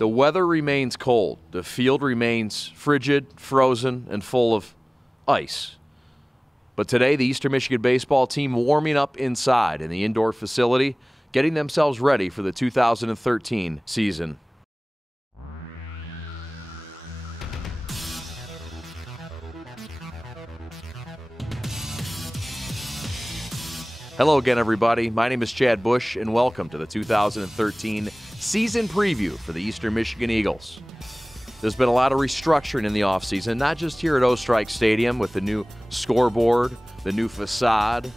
The weather remains cold. The field remains frigid, frozen, and full of ice. But today, the Eastern Michigan baseball team warming up inside in the indoor facility, getting themselves ready for the 2013 season. Hello again, everybody. My name is Chad Bush, and welcome to the 2013 season preview for the Eastern Michigan Eagles. There's been a lot of restructuring in the offseason, not just here at Ostrike Stadium with the new scoreboard, the new facade,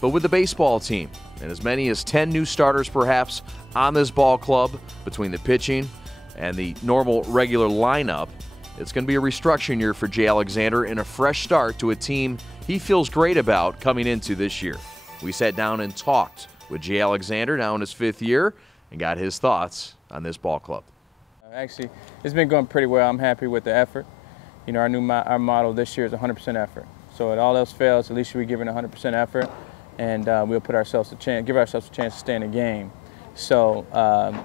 but with the baseball team. And as many as 10 new starters perhaps on this ball club between the pitching and the normal regular lineup. It's going to be a restructuring year for Jay Alexander and a fresh start to a team he feels great about coming into this year. We sat down and talked with Jay Alexander, now in his 5th year, and got his thoughts on this ball club. Actually, it's been going pretty well. I'm happy with the effort. You know, our motto this year is 100% effort. So if all else fails, at least we're giving 100% effort, and we'll put ourselves a chance, give ourselves a chance to stay in the game. So,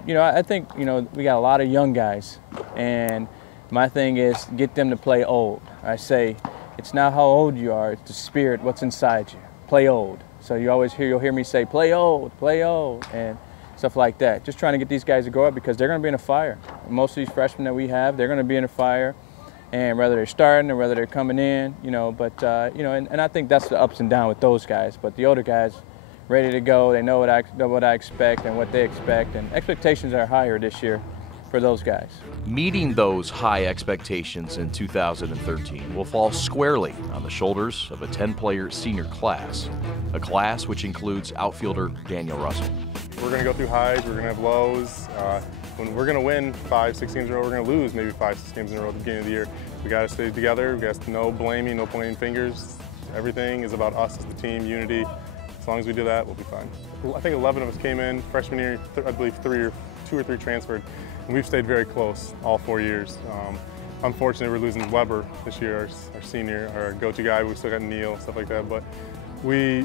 you know, I think, you know, we got a lot of young guys, and my thing is get them to play old. I say it's not how old you are, it's the spirit, what's inside you. Play old. So you'll hear me say, play old, and stuff like that. Just trying to get these guys to grow up because they're going to be in a fire. Most of these freshmen that we have, they're going to be in a fire, and whether they're starting or whether they're coming in, you know. But you know, and I think that's the ups and downs with those guys. But the older guys, ready to go. They know what I expect and what they expect, and expectations are higher this year for those guys. Meeting those high expectations in 2013 will fall squarely on the shoulders of a 10-player senior class, a class which includes outfielder Daniel Russell. We're going to go through highs, we're going to have lows. When we're going to win 5-6 games in a row, we're going to lose maybe 5-6 games in a row at the beginning of the year. We got to stay together. We got no blaming, no pointing fingers. Everything is about us as the team, unity. As long as we do that, we'll be fine. I think 11 of us came in freshman year. I believe 2 or 3 transferred, and we've stayed very close all 4 years. Unfortunately, we're losing Weber this year, our senior, our go-to guy. We still got Neal, stuff like that, but we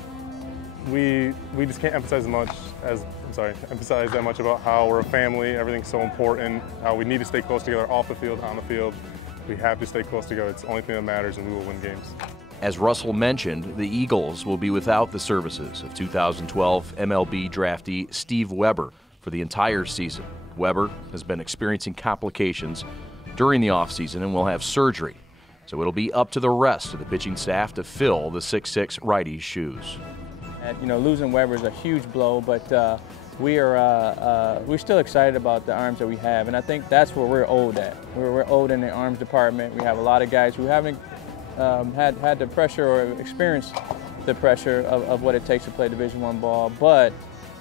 just can't emphasize that much about how we're a family. Everything's so important. How we need to stay close together off the field, on the field. We have to stay close together. It's the only thing that matters, and we will win games. As Russell mentioned, the Eagles will be without the services of 2012 MLB draftee Steve Weber for the entire season. Weber has been experiencing complications during the offseason and will have surgery. So it'll be up to the rest of the pitching staff to fill the 6'6" righty's shoes. You know, losing Weber is a huge blow, but we're still excited about the arms that we have, and I think that's where we're old at. We're old in the arms department. We have a lot of guys who haven't had the pressure or experienced the pressure of what it takes to play Division I ball, but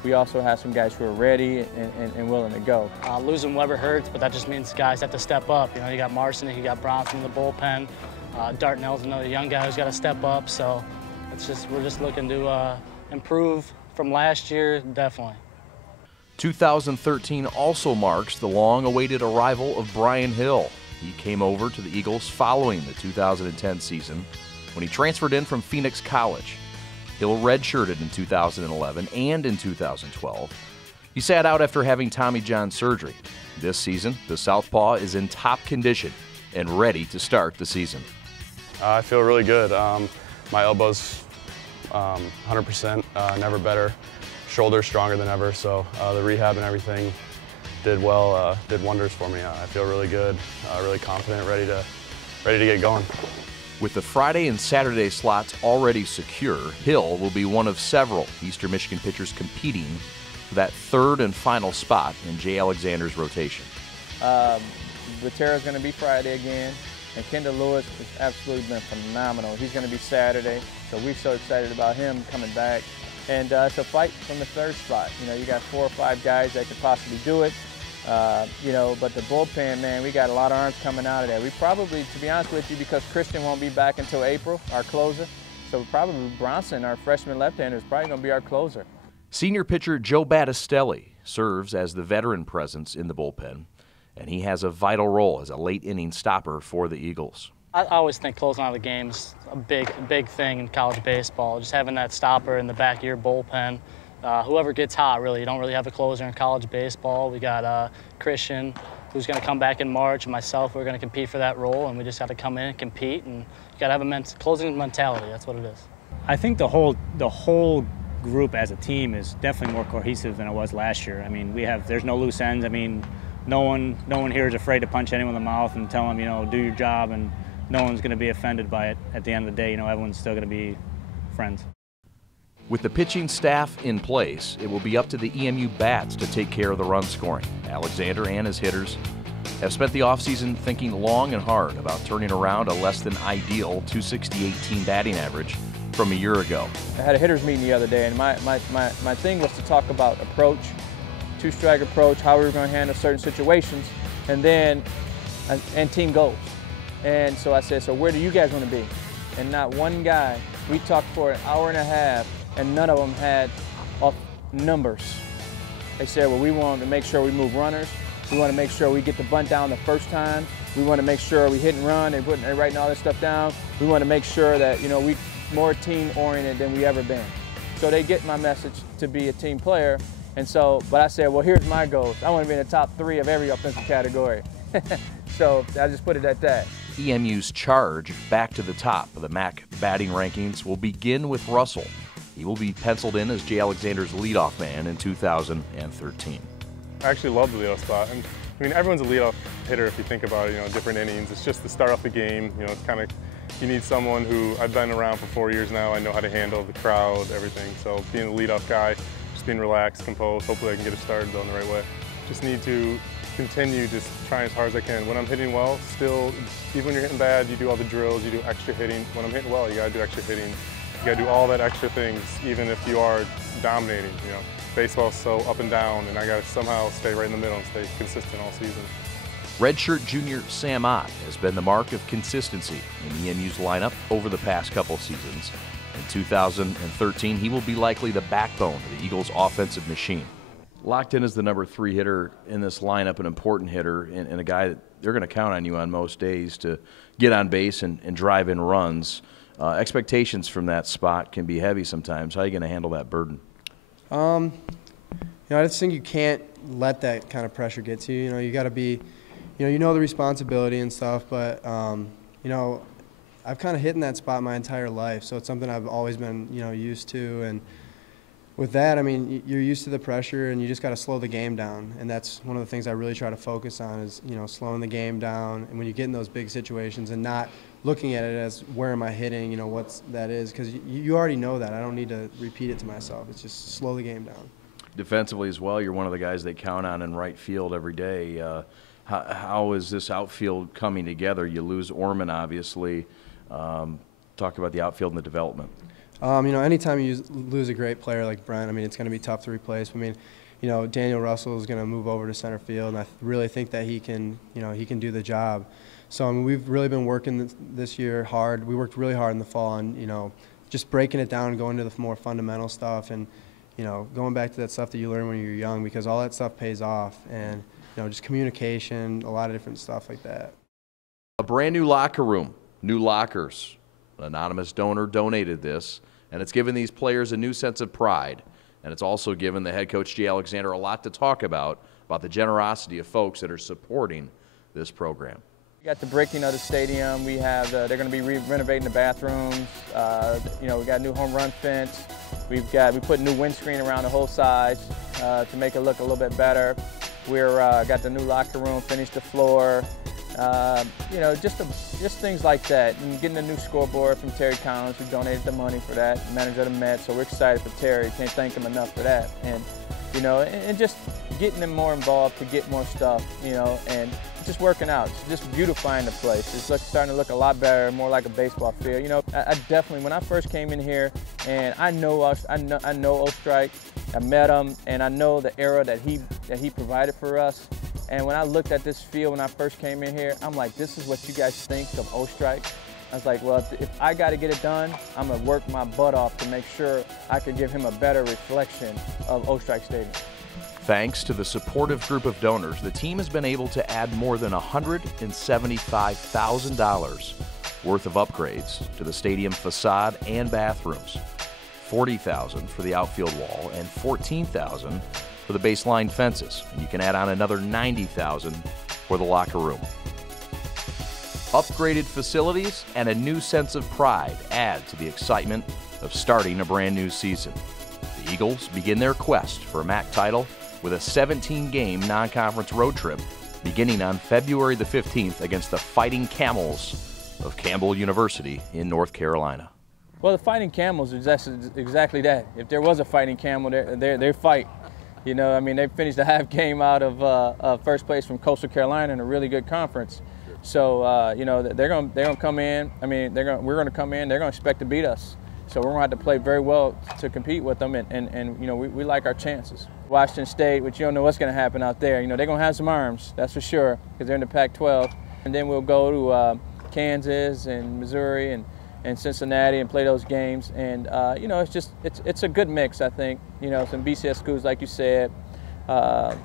we also have some guys who are ready and willing to go. Losing Weber hurts, but that just means guys have to step up. You know, you got Marson, you got Bronson in the bullpen. Dartnell's another young guy who's got to step up. So we're just looking to improve from last year, definitely. 2013 also marks the long-awaited arrival of Brian Hill. He came over to the Eagles following the 2010 season when he transferred in from Phoenix College. Hill redshirted in 2011 and in 2012. He sat out after having Tommy John surgery. This season, the southpaw is in top condition and ready to start the season. I feel really good. My elbow's 100%, never better. Shoulder stronger than ever, so the rehab and everything did well, did wonders for me. I feel really good, really confident, ready to get going. With the Friday and Saturday slots already secure, Hill will be one of several Eastern Michigan pitchers competing for that 3rd and final spot in Jay Alexander's rotation. Butera's going to be Friday again, and Kendall Lewis has absolutely been phenomenal. He's going to be Saturday, so we're so excited about him coming back. And it's a fight from the 3rd spot. You know, you got 4 or 5 guys that could possibly do it. You know, but the bullpen, man, we got a lot of arms coming out of there. We probably, to be honest with you, because Christian won't be back until April, our closer, so probably Bronson, our freshman left-hander, is probably going to be our closer. Senior pitcher Joe Battistelli serves as the veteran presence in the bullpen, and he has a vital role as a late-inning stopper for the Eagles. I always think closing out the game is a big thing in college baseball. Just having that stopper in the back of your bullpen. Whoever gets hot, really. You don't really have a closer in college baseball. We got Christian, who's going to come back in March, and myself, we're going to compete for that role, and we just got to come in and compete, and you got to have a closing mentality. That's what it is. I think the whole group as a team is definitely more cohesive than it was last year. I mean, there's no loose ends. I mean, no one here is afraid to punch anyone in the mouth and tell them, you know, do your job, and no one's going to be offended by it. At the end of the day, you know, everyone's still going to be friends. With the pitching staff in place, it will be up to the EMU bats to take care of the run scoring. Alexander and his hitters have spent the offseason thinking long and hard about turning around a less than ideal 268 team batting average from a year ago. I had a hitters meeting the other day, and my thing was to talk about approach, two-strike approach, how we were going to handle certain situations, and then team goals. And so I said, so where do you guys want to be? And not one guy. We talked for an hour and a half, and none of them had off numbers. They said, well, we want to make sure we move runners. We want to make sure we get the bunt down the first time. We want to make sure we hit and run. They're writing all this stuff down. We want to make sure that, you know, we're more team-oriented than we ever been. So they get my message to be a team player. And so, but I said, well, here's my goals. I want to be in the top 3 of every offensive category. So I just put it at that. EMU's charge back to the top of the MAC batting rankings will begin with Russell. He will be penciled in as Jay Alexander's leadoff man in 2013. I actually love the leadoff spot. And I mean, everyone's a leadoff hitter if you think about it, you know, different innings. It's just to start off the game, you know, it's kind of, you need someone who, I've been around for 4 years now, I know how to handle the crowd, everything. So being the leadoff guy, just being relaxed, composed, hopefully I can get it started going the right way. Just need to continue just trying as hard as I can. When I'm hitting well, still, even when you're hitting bad, you do all the drills, you do extra hitting. When I'm hitting well, you gotta do extra hitting. You gotta do all that extra things, even if you are dominating, you know. Baseball's so up and down, and I gotta somehow stay right in the middle and stay consistent all season. Redshirt junior Sam Ott has been the mark of consistency in EMU's lineup over the past couple seasons. In 2013, he will be likely the backbone of the Eagles' offensive machine. Locked in as the number 3 hitter in this lineup, an important hitter, and a guy that they're going to count on you on most days to get on base and drive in runs. Expectations from that spot can be heavy sometimes. How are you going to handle that burden? You know, I just think you can't let that kind of pressure get to you. You know, you got to be, you know the responsibility and stuff, but, you know, I've kind of hit in that spot my entire life, so it's something I've always been, you know, used to. And with that, I mean, you're used to the pressure, and you just got to slow the game down. And that's one of the things I really try to focus on is, you know, slowing the game down. And when you get in those big situations and not looking at it as where am I hitting, you know, what's that is, because you already know that. I don't need to repeat it to myself. It's just slow the game down. Defensively as well, you're one of the guys they count on in right field every day. How is this outfield coming together? You lose Orman, obviously. Talk about the outfield and the development. You know, anytime you lose a great player like Brent, I mean, it's going to be tough to replace. I mean, you know, Daniel Russell is going to move over to center field, and I really think that he can, you know, he can do the job. So, I mean, we've really been working this year hard. We worked really hard in the fall on, you know, just breaking it down and going to the more fundamental stuff and, you know, going back to that stuff that you learn when you're young, because all that stuff pays off. And, you know, just communication, a lot of different stuff like that. A brand new locker room, new lockers. An anonymous donor donated this, and it's given these players a new sense of pride. And it's also given the head coach, Jay Alexander, a lot to talk about the generosity of folks that are supporting this program. We got the bricking of the stadium. We have they're going to be renovating the bathrooms. You know, we got a new home run fence. We put new windscreen around the whole sides to make it look a little bit better. We're got the new locker room, finished the floor. You know, just things like that. And getting a new scoreboard from Terry Collins, who donated the money for that, the manager of the Mets. So we're excited for Terry. Can't thank him enough for that. And you know, and just getting them more involved to get more stuff. You know, and just working out, just beautifying the place. It's starting to look a lot better, more like a baseball field. You know, I definitely, when I first came in here, and I know Ostrike, I met him, and I know the era that he provided for us. And when I looked at this field when I first came in here, I'm like, this is what you guys think of Ostrike? I was like, well, if I got to get it done, I'm going to work my butt off to make sure I can give him a better reflection of Ostrike Stadium. Thanks to the supportive group of donors, the team has been able to add more than $175,000 worth of upgrades to the stadium facade and bathrooms, $40,000 for the outfield wall, and $14,000 for the baseline fences. And you can add on another $90,000 for the locker room. Upgraded facilities and a new sense of pride add to the excitement of starting a brand new season. The Eagles begin their quest for a MAC title with a 17-game non-conference road trip beginning on February the 15th against the Fighting Camels of Campbell University in North Carolina. Well, the Fighting Camels is exactly that. If there was a Fighting Camel, they fight. You know, I mean, they finished a half game out of first place from Coastal Carolina in a really good conference. So, you know, they're gonna come in. I mean, we're gonna come in. They're gonna expect to beat us. So we're gonna have to play very well to compete with them, and you know, we like our chances. Washington State, which you don't know what's gonna happen out there. You know, they're gonna have some arms, that's for sure, because they're in the Pac-12. And then we'll go to Kansas and Missouri and Cincinnati and play those games. And you know, it's a good mix, I think. You know, some BCS schools, like you said. And,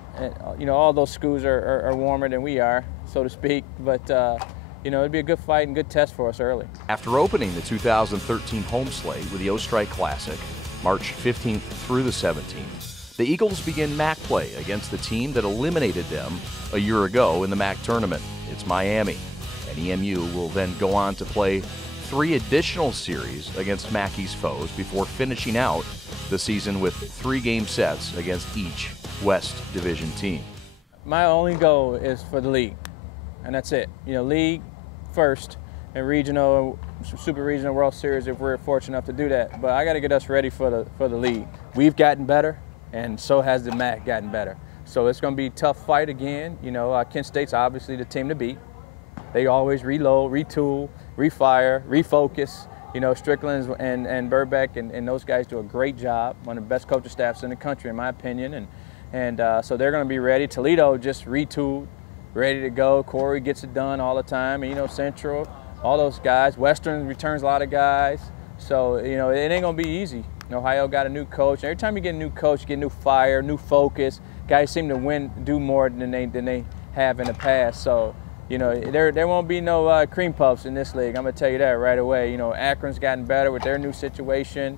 you know, all those schools are warmer than we are, so to speak. But, you know, it'd be a good fight and good test for us early. After opening the 2013 home slate with the O-Strike Classic, March 15th through the 17th, the Eagles begin MAC play against the team that eliminated them a year ago in the MAC tournament. It's Miami. And EMU will then go on to play 3 additional series against MAC East foes before finishing out the season with 3-game sets against each West Division team. My only goal is for the league, and that's it. You know, league first, and regional, super regional World Series if we're fortunate enough to do that. But I got to get us ready for the league. We've gotten better, and so has the MAC gotten better. So it's going to be a tough fight again. You know, Kent State's obviously the team to beat. They always reload, retool, refire, refocus. You know, Strickland and Burbeck and those guys do a great job. One of the best coaching staffs in the country, in my opinion. And so they're going to be ready. Toledo just retooled, ready to go. Corey gets it done all the time. And, you know, Central, all those guys. Western returns a lot of guys. So, you know, it ain't going to be easy. You know, Ohio got a new coach. Every time you get a new coach, you get new fire, new focus. Guys seem to do more than they have in the past. So, you know, there won't be no cream puffs in this league. I'm going to tell you that right away. You know, Akron's gotten better with their new situation.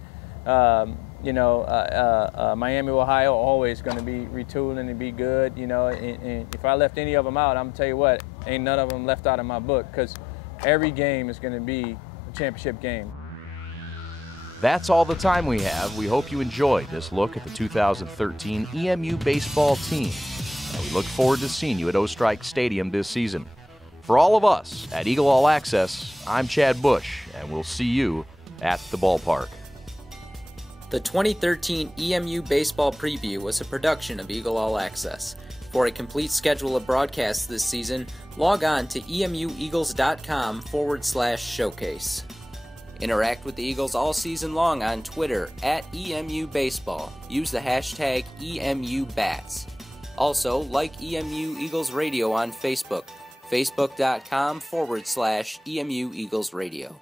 You know, Miami, Ohio, always going to be retooling and be good. You know, and if I left any of them out, I'm going to tell you what, ain't none of them left out of my book, because every game is going to be a championship game. That's all the time we have. We hope you enjoyed this look at the 2013 EMU baseball team. And we look forward to seeing you at O-Strike Stadium this season. For all of us at Eagle All Access, I'm Chad Bush, and we'll see you at the ballpark. The 2013 EMU Baseball Preview was a production of Eagle All Access. For a complete schedule of broadcasts this season, log on to emueagles.com/showcase. Interact with the Eagles all season long on Twitter at EMU Baseball. Use the hashtag EMUBats. Also, like EMU Eagles Radio on Facebook, facebook.com/EMU Eagles Radio.